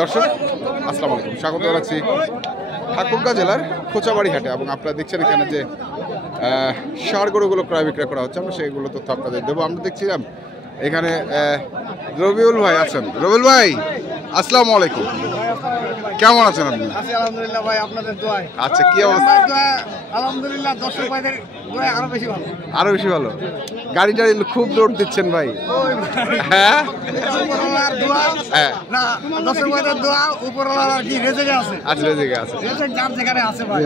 দর্শক আসসালামু আলাইকুম, স্বাগত জানাচ্ছি ঠাকুরগাঁও জেলার খোঁচাবাড়ি হাটে এবং আপনারা দেখছেন এখানে যে ষাঁড় গরুগুলো ক্রয় বিক্রয় করা হচ্ছে, আমরা সেইগুলো তথ্য আপনাদের দেবো। আমরা দেখছিলাম এখানে রবিউল ভাই আছেন। রবিউল ভাই আসসালামু আলাইকুম, কেমন আছেন আপনি? আলহামদুলিল্লাহ ভাই, আপনাদের দোয়ায়। আচ্ছা, কি অবস্থা? আলহামদুলিল্লাহ, দর্শক ভাইদের দোয়ায় আরো বেশি ভালো। আরো বেশি ভালো। গাড়ি টাড়ি খুব দৌড় দিচ্ছেন ভাই। হ্যাঁ উপরওয়ালার দোয়া না, দর্শক ভাইদের দোয়া, উপরওয়ালার আর কি রেজেকে আছে। আচ্ছা, রেজেকে আছে, রেজেক যার যেখানে আছে ভাই।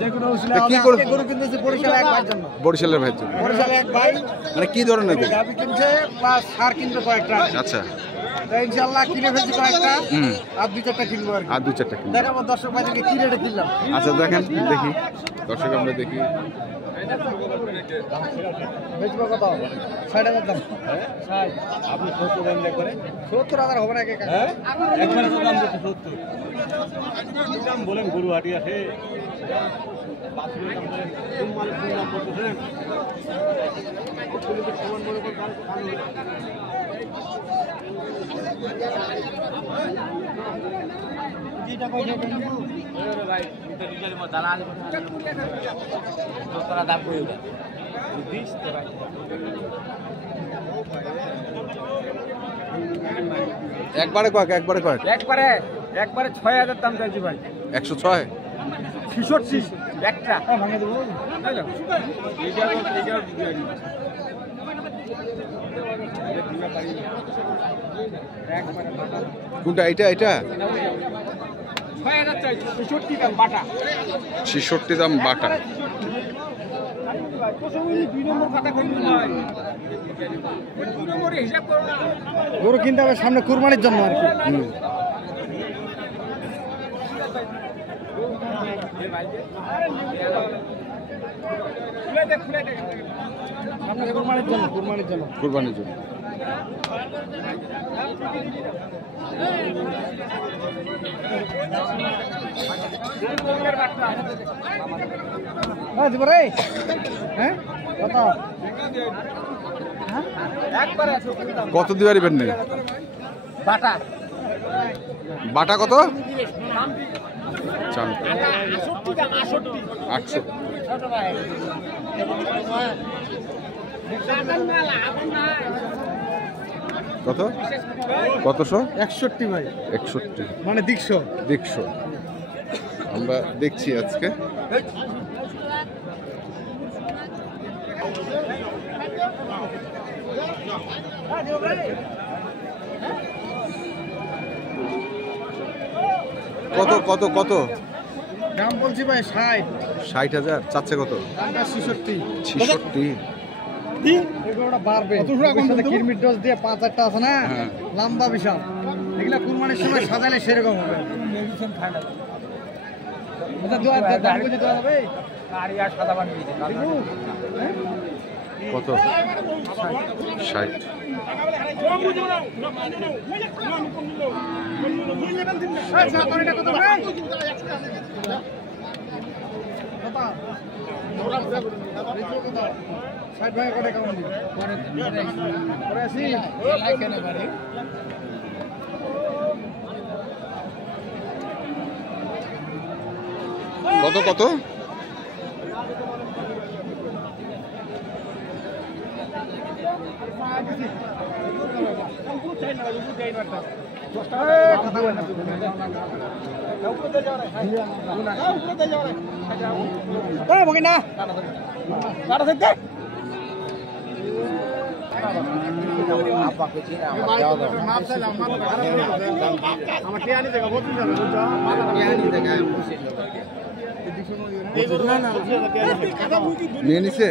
যে কোনো উসিলা কি করে গরু কিনতেছে বরিশালে এক ভাইয়ের জন্য। বরিশালের ভাইয়ের জন্য? বরিশালে এক ভাই মানে কি ধরনের গরু? গাভী কিনছে প্লাস সার কিনবে কয়েকটা। আচ্ছা, তো ইনশাআল্লাহ কিনে ফেলছি কয়েকটা, আর দুই চারটা কিনবো আর কি। আর 2-4টা কিনবো। দেখাবো দর্শক ভাইদেরকে কি রেটে কিনলাম। আচ্ছা দেখেন, দেখি দর্শক, আমরা দেখি বেচবো কত? 60,000 দাম। আপনি 70,000 দাম করে 70,000 হবে না কে? হ্যাঁ, একবারে তো দাম দিতে 70 দাম বলেন। গরু হাটি আছে, একবারে কয়েক, একবারে কয়েক, একবারে 6,000 দাম চাইছি ভাই। 106, 66 একটা ভাঙে দেবো। কোনটা? এটা 6,000 চাইছি, 66 দাম বাটা। 66 দাম বাটা। গরু কিনতে হবে সামনে কুরবানির জন্য আর কি। সামনে কুরবানির জন্য, কুরবানির জন্য। হ্যাঁ কত? কত দিবার ইবেন নেই? বাটা বাটা কত? 800। কত? কতশো? 61 ভাই। 61 মানে দিকশো। আমরা দেখছি আজকে। কত কত কত দাম বলছি ভাই 60,000। চাচ্ছে কত? 66। এগুলোটা বাড়বে। কিরমির ডোজ দিয়ে 5-8টা আছে না, লম্বা বিশাল। এগুলা কুরবানির সময় সাজালে সেরকম হবে। কত? 60। কত কত? নিয়ে নিছে।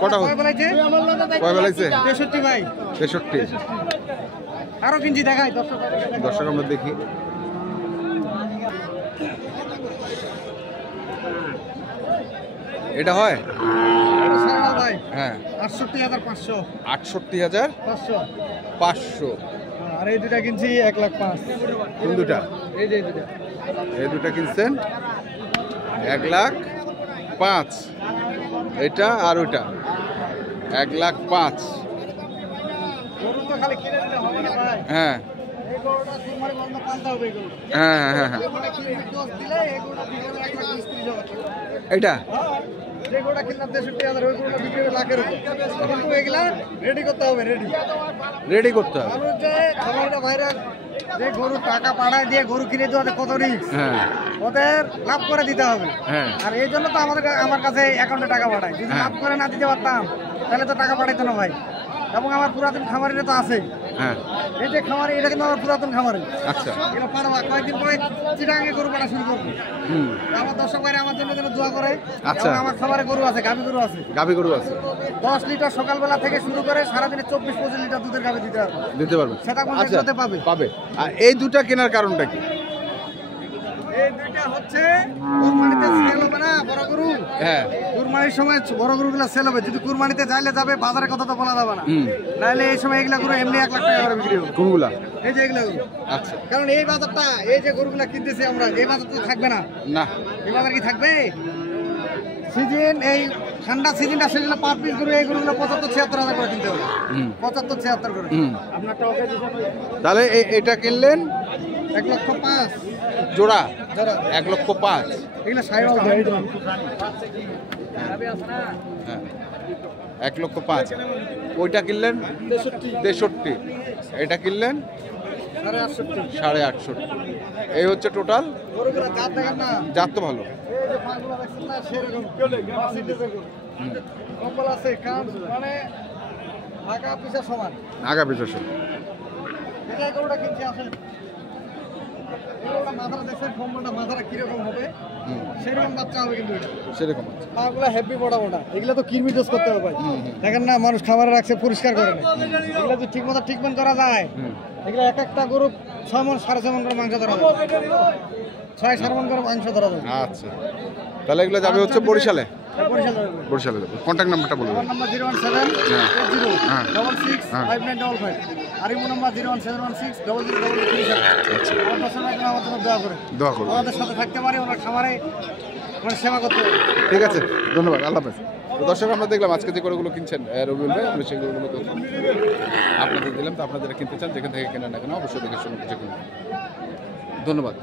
কটা কয় বেলাইছে? 63 ভাই, 63। আরো কিনছি দেখাই দর্শক আমরা দেখি। এটা হয় ভাই হ্যাঁ 68,500 68,500। আর এই দুটা কিনছি 1,05,000। কোন দুটা? এই যে দুটা, এই দুটা কিনছেন 1,05,000। এটা আর ওইটা 1,05,000। গরু তো খালি কিনে দিলে হবে না ভাই। হ্যাঁ এই গরুটা কুরবানি বন্ধ পালতে হবে এই গরু। হ্যাঁ হ্যাঁ হ্যাঁ। এখানে কিনে 10 দিলে এই গরুটা বিক্রি হবে 1,30,000। এইটা যে গরুটা কিনলাম 63,000 ওই গরুটা বিক্রি হবে লাখের উপর। কিন্তু এগুলা রেডি করতে হবে, রেডি করতে হবে। মানুষ যে খামারিরা ভাইরা যে গরু টাকা পাঠায় দিয়ে গরু কিনে দেওয়াতে কত রিস্ক, হ্যাঁ ওদের লাভ করে দিতে হবে। হ্যাঁ আর এই জন্য তো আমার কাছে অ্যাকাউন্টে টাকা পাঠায়। যদি লাভ করে না দিতে পারতাম তাহলে তো টাকা পাঠাইতো না ভাই। এবং আমার পুরাতন খামারিরা তো আছে। হ্যাঁ এই যে খামারি, এটা কিন্তু আমার পুরাতন খামারি। আচ্ছা এগুলো পাঠাবো কয়েকদিন পরে চিটাঙ্গে গরু পাঠা শুরু করবো। হুম আমার দর্শক ভাইরা আমার জন্য যেন দোয়া করে। আচ্ছা। এবং আমার খামারে গরু আছে, গাভী গরু আছে। গাভী গরু আছে 10 লিটার সকালবেলা থেকে শুরু করে সারাদিনে 24-25 লিটার দুধের গাভী দিতে হবে। দিতে পারবে। সেটা কোন আচ্ছা জায়গাতে পাবে? পাবে। আর এই দুটা কেনার কারণটা কি? এই দুইটা হচ্ছে কুরবানিতে সেল হবে না বড় গরু। হ্যাঁ কুরবানির সময় বড় গরুগুলো সেল হবে। যদি কুরবানিতে চাইলে যাবে, বাজারে কথা তো বলা যাবে না। হুম নাহলে এই সময় এগুলা গরু এমনি 1 লাখ টাকা করে বিক্রি হবে। কোনগুলা? এই যে এগুলা গরু। আচ্ছা কারণ এই বাজারটা, এই যে গরুগুলা কিনতেছি আমরা, এই বাজার তো থাকবে না। না এই বাজার কি থাকবে? সিজন, এই ঠান্ডা সিজনটা সেজন্য পার পিস গরু এই গরুগুলো 75-76 হাজার করে কিনতে হবে। হুম 75-76 করে। হুম। আপনারটা ওকে তাহলে এটা কিনলেন 1,05,000 জোড়া যারা 1,05,000। এগুলা সাইওয়াল দাম। হ্যাঁ 1,05,000। ওইটা কিনলেন 63। এটা কিনলেন 68,500। 68,500। এই হচ্ছে টোটাল। গরুগুলা জাত দেখেন না, জাত তো ভালো। এই যে পাগুলা দেখছেন না, সেরকম বাসিতে দেখুন। কম্বল আছে, কান মানে ঢাকা পিছা সমান। আগা পিছু এটা গরুটা কিনছি আসেন। গরুটা মাথাটা দেখছেন, কম্বলটা মাথাটা কিরকম হবে সেরকম বাচ্চা হবে কিন্তু এটা। সেরকম আছে। পাগুলা হেভি বড় বড়। এগুলা তো কৃমি ডোজ করতে হবে ভাই। দেখেন না, মানুষ খামারে রাখছে, পরিষ্কার করে না। এগুলা যদি ঠিক মতো ট্রিটমেন্ট করা যায়, এগুলা এক একটা গরু 6 মণ 6.5 মণ করে মাংস ধরা যাবে। 6-7 মণ করে মাংস ধরা যাবে। আচ্ছা তাহলে এগুলো যাবে হচ্ছে বরিশালে। পরিষ্কার যাবে। বরিশালে যাবে। কন্ট্যাক্ট নাম্বারটা বলুন। আমার নাম্বার 017-80-66-59 আর ইমো নাম্বার 01716-000037। আমার দর্শক ভাইরা আমার জন্য দোয়া করে। দোয়া করুন। আমাদের সাথে থাকতে পারে, ওরা খামারে মানে সেবা করতে পারে। ঠিক আছে, ধন্যবাদ। আল্লাহ হাফেজ। তো দর্শক আমরা দেখলাম আজকে যে গরুগুলো কিনছেন রবিউল ভাই, আমরা সেই গরুগুলো তো আপনাদের দিলাম। তো আপনারা যারা কিনতে চান যেখান থেকে কেনেন না কেন অবশ্যই দেখে শুনে বুঝে কিনুন। ধন্যবাদ।